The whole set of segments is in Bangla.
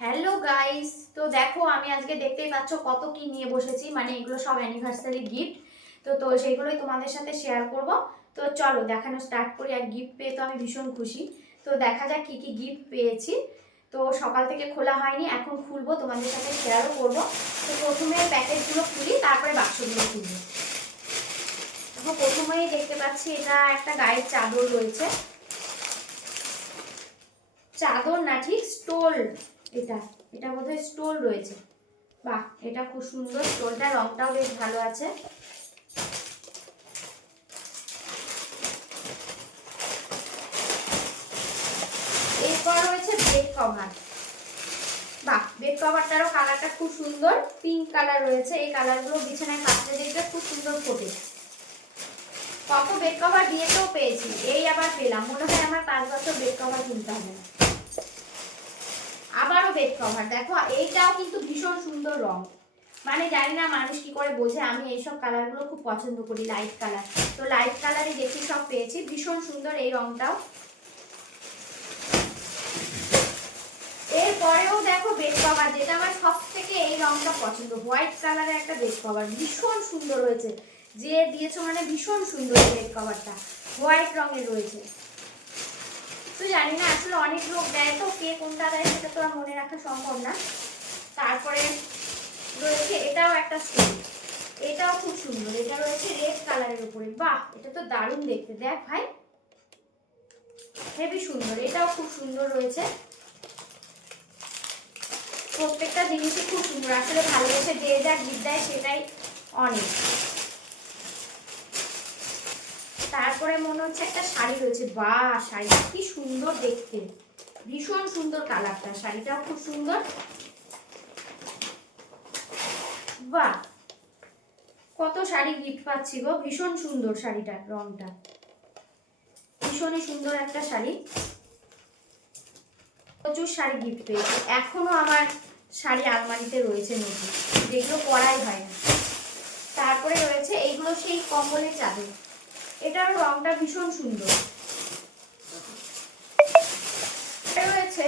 হ্যালো গাইস, তো দেখো আমি আজকে দেখতেই পাচ্ছ কত কি নিয়ে বসেছি। মানে এগুলো সব অ্যানিভার্সারি গিফট। তো সেইগুলোই তোমাদের সাথে শেয়ার করব। তো চলো দেখানো স্টার্ট করি। আর গিফট পেয়ে তো আমি ভীষণ খুশি। তো দেখা যাক কি কি গিফট পেয়েছি। তো সকাল থেকে খোলা হয়নি, এখন খুলবো, তোমাদের সাথে শেয়ারও করব। তো প্রথমে প্যাকেটগুলো খুলি, তারপরে বাক্সগুলো খুলবো। দেখো প্রথমেই দেখতে পাচ্ছি এটা একটা গায়ের চাদর রয়েছে। চাদর না, ঠিক স্টোল। এটা এটা বোধহয় স্টোল রয়েছে। বাহ, এটা খুব সুন্দর। স্টোলটার রংটাও বেশ ভালো আছে। এরপর রয়েছে বেড কভার। বাহ, বেড কভারটারও কালারটা খুব সুন্দর, পিঙ্ক কালার রয়েছে। এই কালারগুলো বিছানায় পাতলে দেখবে খুব সুন্দর ফোটে। কত বেড কভার দিয়েতেও পেয়েছি, এই আবার পেলাম। মনে হয় আমার 5 বছর বেড কভার কিনতে হবে না। আবারও বেড কভার, দেখো এইটাও কিন্তু ভীষণ সুন্দর রং। মানে জানি না মানুষ কি করে বোঝে, আমি এইসব কালারগুলো খুব পছন্দ করি, লাইট কালার। তো লাইট কালারই দেখি সব পেয়েছি, ভীষণ সুন্দর এই রংটাও। এরপরেও দেখো বেড কভার, যেটা আমার সব থেকে এই রংটা পছন্দ, হোয়াইট কালারের একটা বেড কভার, ভীষণ সুন্দর হয়েছে। যে দিয়েছো মানে ভীষণ সুন্দর বেড কভারটা, হোয়াইট রঙের রয়েছে। তো জানি না আসলে অনেক লোক দেয়, তো কে কোনটা দেয় সেটা তো আর মনে রাখা সম্ভব না। তারপরে রয়েছে এটাও একটা স্টোন, এটাও খুব সুন্দর। এটা রয়েছে রেড কালারের উপরে। বাহ, এটা তো দারুণ দেখতে, দেখ ভাই, হেবি সুন্দর। এটাও খুব সুন্দর রয়েছে। প্রত্যেকটা জিনিসই খুব সুন্দর। আসলে ভালোবেসে যে যা গিফট দেয় সেটাই অনেক। তারপরে মনে হচ্ছে একটা শাড়ি রয়েছে। বাহ, শাড়িটা কি সুন্দর দেখতে, ভীষণ সুন্দর কালারটা। শাড়িটাও খুব সুন্দর। বাহ, কত শাড়ি গিফট পাচ্ছি গো, ভীষণ সুন্দর শাড়িটার রংটা, ভীষণই সুন্দর একটা শাড়ি। প্রচুর শাড়ি গিফট পেয়েছি। এখনো আমার শাড়ি আলমারিতে রয়েছে নতুন, যেগুলো পরাই হয় না। তারপরে রয়েছে এইগুলো সেই কম্বলের চাদর, এটার রংটা ভীষণ সুন্দর। এটা রয়েছে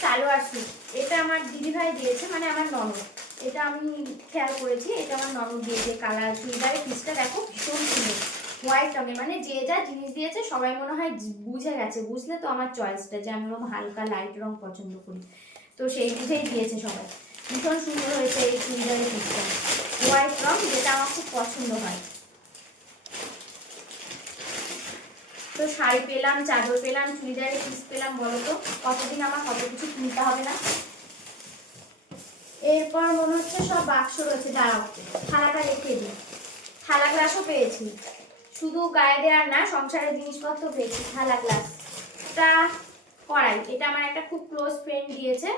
সালোয়ার স্যুট, এটা আমার দিদিভাই দিয়েছে, মানে আমার ননদ। এটা আমি খেয়াল করেছি, এটা আমার ননদ দিয়েছে। কালার চুড়িদারের পিসটা দেখো ভীষণ সুন্দর, হোয়াইট রঙের। মানে যে যা জিনিস দিয়েছে সবাই মনে হয় বুঝে গেছে। বুঝলে তো আমার চয়েসটা, যে আমি হালকা লাইট রং পছন্দ করি, তো সেই বুঝেই দিয়েছে সবাই। ভীষণ সুন্দর হয়েছে এই চুড়িদারের পিসটা, হোয়াইট রং, যেটা আমার খুব পছন্দ হয়। তো শাড়ি পেলাম, চাদর পেলাম, চুড়িদারের পিস পেলাম, বলো তো কতদিন আমার কত কিছু কিনতে হবে না। এরপর মনে হচ্ছে সব বাক্স রয়েছে। দাঁড়াও, থালাটা রেখে দিই। থালা গ্লাসও পেয়েছি, শুধু গায়ে দেওয়ার না, সংসারের জিনিসপত্র পেয়েছি। থালা গ্লাস, এটা কড়াই, এটা আমার একটা খুব ক্লোজ ফ্রেন্ড দিয়েছে।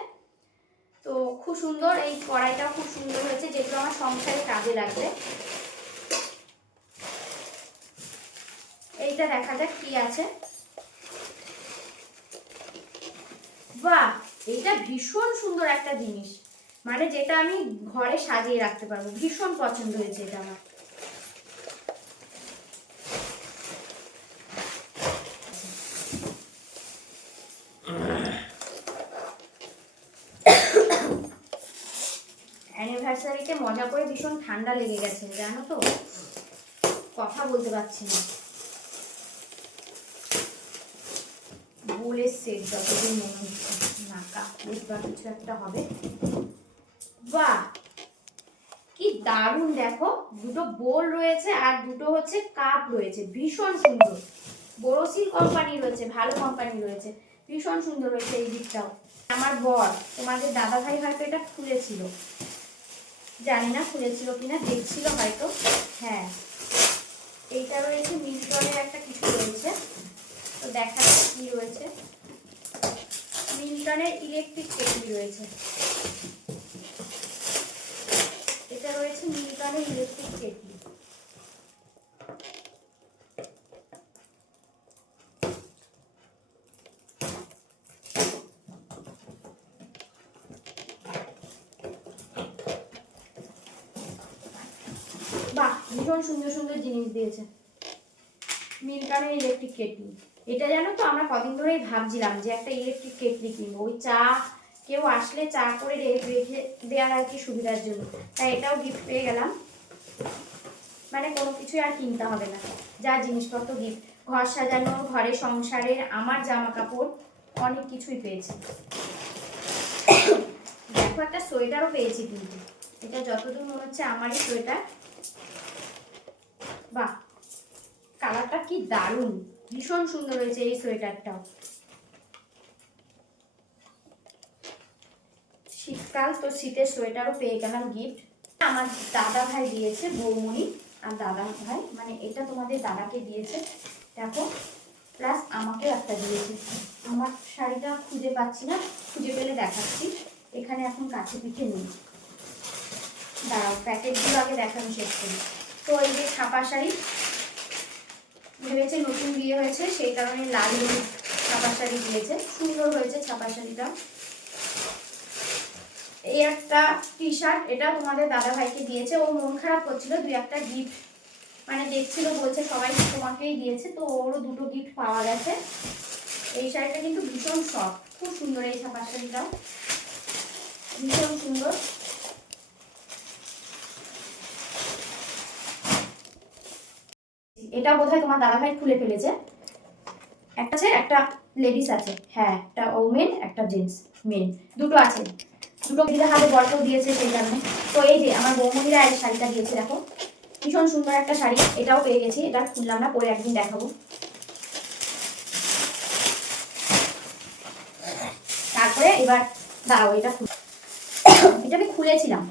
তো খুব সুন্দর, এই কড়াইটাও খুব সুন্দর হয়েছে, যেগুলো আমার সংসারে কাজে লাগবে। এইটা দেখা যাক কি আছে। বাহ, এইটা ভীষণ সুন্দর একটা জিনিস, মানে যেটা আমি ঘরে সাজিয়ে রাখতে পারবো। ভীষণ পছন্দ হয়েছে এটা আমার। অ্যানিভার্সারিতে মজা করে ভীষণ ঠান্ডা লেগে গেছে, জানো তো, কথা বলতে পারছি না। বোলের সেট যতদিন মনে হচ্ছে, নাকা বুঝবা কিছু একটা হবে। বাহ, কি দারুণ, দেখো দুটো বোল রয়েছে আর দুটো হচ্ছে কাপ রয়েছে, ভীষণ সুন্দর। বোরোসিল কোম্পানি রয়েছে, ভালো কোম্পানি রয়েছে, ভীষণ সুন্দর হয়েছে এই দিকটাও। আমার বর, তোমাদের দাদা ভাই হয়তো এটা খুলেছিল, জানি না খুলেছিল কিনা, দেখছিল হয়তো। হ্যাঁ, এইটা রয়েছে মিল্টনের একটা কিছু রয়েছে, তো দেখা যাচ্ছে কি রয়েছে। মিল্টনের ইলেকট্রিক কেটলি রয়েছে, এটা রয়েছে মিল্টনের ইলেকট্রিক কেটলি। বাহ, ভীষণ সুন্দর সুন্দর জিনিস দিয়েছে। মিল্টনের ইলেকট্রিক কেটলি, এটা জানো তো আমরা কদিন ধরেই ভাবছিলাম যে একটা ইলেকট্রিক কেটলি কিনবো, ওই চা কেউ আসলে চা করে রেখে দেওয়ার আর কি সুবিধার জন্য। তাই এটাও গিফট পেয়ে গেলাম, মানে কোনো কিছুই আর কিনতে হবে না, যা জিনিসপত্র গিফট, ঘর সাজানো, ঘরে সংসারের আমার জামা কাপড় অনেক কিছুই পেয়েছি। দেখো একটা সোয়েটারও পেয়েছি, কিন্তু এটা যতদূর মনে হচ্ছে আমারই সোয়েটার। বাহ, কালারটা কি দারুণ, ভীষণ সুন্দর হয়েছে এই সোয়েটারটাও। শীতকাল তো শীতের সোয়েটারও পেয়ে গেলাম গিফট। আমার দাদা ভাই দিয়েছে, বৌমণি আর দাদা ভাই, মানে এটা তোমাদের দাদাকে দিয়েছে দেখো, প্লাস আমাকেও একটা দিয়েছে। আমার শাড়িটা খুঁজে পাচ্ছি না, খুঁজে পেলে দেখাচ্ছি, এখানে এখন কাছে পিঠে নেই, দাঁড়াও প্যাকেটগুলো আগে দেখানো শেষ করি। তো এই যে ছাপা শাড়ি, ভেবেছে নতুন বিয়ে হয়েছে সেই কারণে লাল হলুদ ছাপা শাড়ি দিয়েছে, সুন্দর হয়েছে ছাপা শাড়িটা। এই একটা টি শার্ট, এটা তোমাদের দাদা ভাইকে দিয়েছে, ও মন খারাপ করছিল, দুই একটা গিফট মানে দেখছিল, বলছে সবাই তোমাকেই দিয়েছে, তো ওরও দুটো গিফট পাওয়া গেছে। এই শাড়িটা কিন্তু ভীষণ সফট, খুব সুন্দর, এই ছাপা শাড়িটাও ভীষণ সুন্দর। এটা বোধহয় তোমার দাদা ভাই খুলে ফেলেছে, একটা আছে একটা লেডিস আছে, হ্যাঁ একটা ওমেন একটা জেন্টস, মেন দুটো আছে, দুটো দিলে হাতে বলটাও দিয়েছে সেই কারণে। তো এই যে আমার বৌমণিরা এই শাড়িটা দিয়েছে দেখো, ভীষণ সুন্দর একটা শাড়ি, এটাও পেয়ে গেছি, এটা খুললাম না, পরে একদিন দেখাবো। তারপরে এবার দাঁড়াও, এটা এটা আমি খুলেছিলাম,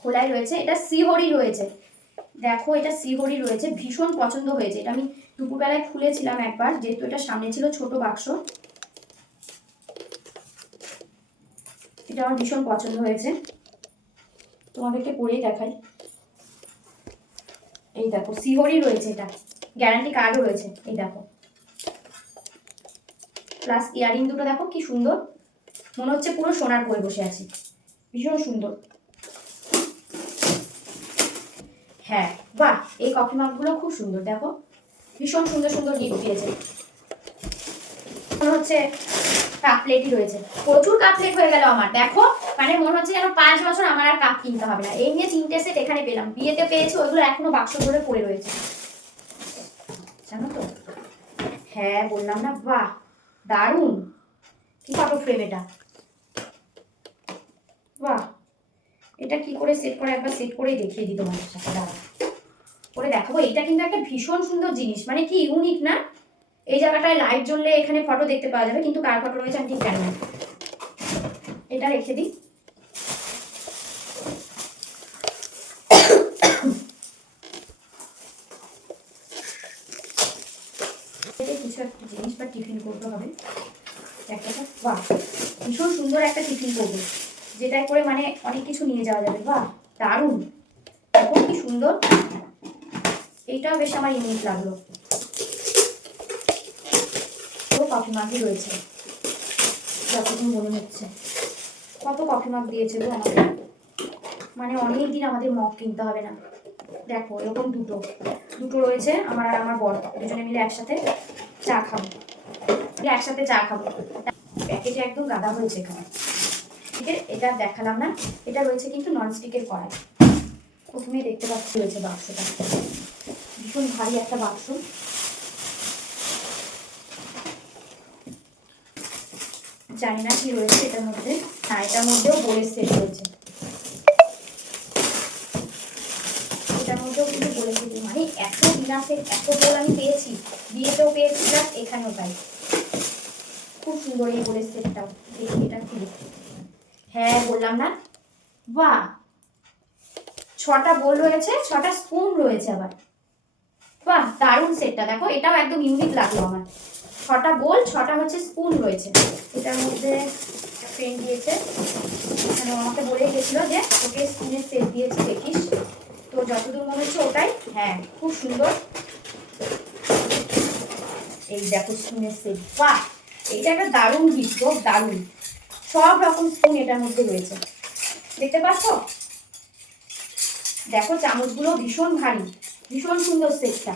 খোলাই রয়েছে, এটা শ্রীহরি রয়েছে দেখো, এটা শ্রীহরি রয়েছে, ভীষণ পছন্দ হয়েছে। এটা আমি দুপুরবেলায় খুলেছিলাম একবার, যেহেতু এটা সামনে ছিল ছোট বাক্স, এটা আমার ভীষণ পছন্দ হয়েছে, তোমাদেরকে পরেই দেখাই। এই দেখো শ্রীহরি রয়েছে, এটা গ্যারান্টি কার্ডও রয়েছে, এই দেখো, প্লাস ইয়ারিং দুটো দেখো কি সুন্দর, মনে হচ্ছে পুরো সোনার পরে বসে আছি, ভীষণ সুন্দর। হ্যাঁ বাহ, এই কফি মাগগুলো খুব সুন্দর দেখো, ভীষণ সুন্দর সুন্দর গিফট দিয়েছে। মনে হচ্ছে কাপ প্লেটই রয়েছে, প্রচুর কাপ প্লেট হয়ে গেল আমার দেখো, মানে মনে হচ্ছে যেন 5 বছর আমার আর কাপ কিনতে হবে না। এই নিয়ে 3টে সেট এখানে পেলাম, বিয়েতে পেয়েছি, ওইগুলো এখনো বাক্স ধরে পড়ে রয়েছে জানো তো। হ্যাঁ বললাম না, বাহ দারুণ, কি ফটো ফ্রেম এটা, বাহ এটা কি করে সেট করে, একবার সেট করেই দেখিয়ে দিই তোমাদের সাথে, দাঁড়া করে দেখাবো। এটা কিন্তু একটা ভীষণ সুন্দর জিনিস, মানে কি ইউনিক না, এই জায়গাটায় লাইট জ্বললে এখানে ফটো দেখতে পাওয়া যাবে, কিন্তু কার ফটো রয়েছে আমি ঠিক জানি না। এটা রেখে দিই। কিছু একটা জিনিস বা টিফিন করতে হবে, একটা বাহ ভীষণ সুন্দর একটা টিফিন করবো, যেটাই করে মানে অনেক কিছু নিয়ে যাওয়া যাবে, বাহ দারুণ দেখো কি সুন্দর, এইটাও বেশ আমার ইউনিক লাগলো। কফি মাগই রয়েছে যতদিন মনে হচ্ছে, কত কফি মাগ দিয়েছে গো আমাদের, মানে অনেক দিন আমাদের মগ কিনতে হবে না। দেখো এরকম দুটো দুটো রয়েছে, আমার আর আমার বর দুজনে মিলে একসাথে চা খাবো, একসাথে চা খাবো। প্যাকেটে একদম গাদা হয়েছে এখানে, ঠিক আছে এটা দেখালাম না, এটা রয়েছে কিন্তু ননস্টিকের কড়াই, প্রথমেই দেখতে পাচ্ছি রয়েছে বাক্সটা, ভীষণ ভারী একটা বাক্স। জানি না কি রয়েছে এটার মধ্যে, হ্যাঁ এটার মধ্যেও বোলের সেট রয়েছে, এটার মধ্যেও কিন্তু বোলের সেট, মানে এত বিনা সেট এত বোল আমি পেয়েছি, বিয়েতেও পেয়েছি প্লাস এখানেও পাই, খুব সুন্দর এই বোলের সেটটাও। দেখি এটা খুলে, হ্যাঁ বললাম না, বাহ 6টা বোল রয়েছে, 6টা স্পুন রয়েছে আবার, বাহ দারুণ সেটটা দেখো, এটাও একদম ইউনিক লাগলো আমার, 6টা বোল 6টা হচ্ছে স্পুন রয়েছে। এটার মধ্যে ফ্রেন্ড দিয়েছে, মানে আমাকে বলে গেছিল যে ওকে স্পুনের সেট দিয়েছে দেখিস, তো যতদূর মনে হচ্ছে ওটাই, হ্যাঁ খুব সুন্দর। এই দেখো স্পুনের সেট, বাহ এইটা একটা দারুণ গিফট, দারুণ, সব রকম স্পুন এটার মধ্যে রয়েছে, দেখতে পাচ্ছ, দেখো চামচগুলো ভীষণ ভারী, ভীষণ সুন্দর সেটটা।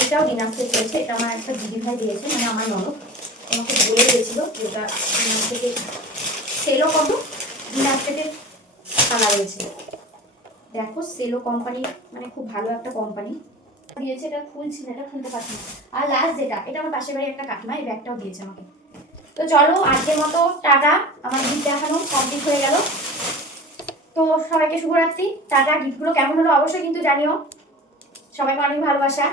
এইটাও ডিনার সেট রয়েছে, এটা আমার একটা দিদি ভাই দিয়েছে, মানে আমার ননদ আমাকে বলে দিয়েছিল যে ওটা ডিনার থেকে সেলও কত ডিনার থেকে খানা রয়েছে। দেখো সেলো কোম্পানি মানে খুব ভালো একটা কোম্পানি দিয়েছে, এটা খুলছি না, এটা খুলতে পারছি না। আর লাস্ট যেটা, এটা আমার পাশের বাড়ি একটা কাকিমা এই ব্যাগটাও দিয়েছে আমাকে। তো চলো আজকের মতো টাটা, আমার গিফট দেখানো কমপ্লিট হয়ে গেল। তো সবাইকে শুভরাত্রি, টাটা। গিফটগুলো কেমন হলো অবশ্যই কিন্তু জানিও। সবাইকে অনেক ভালোবাসা।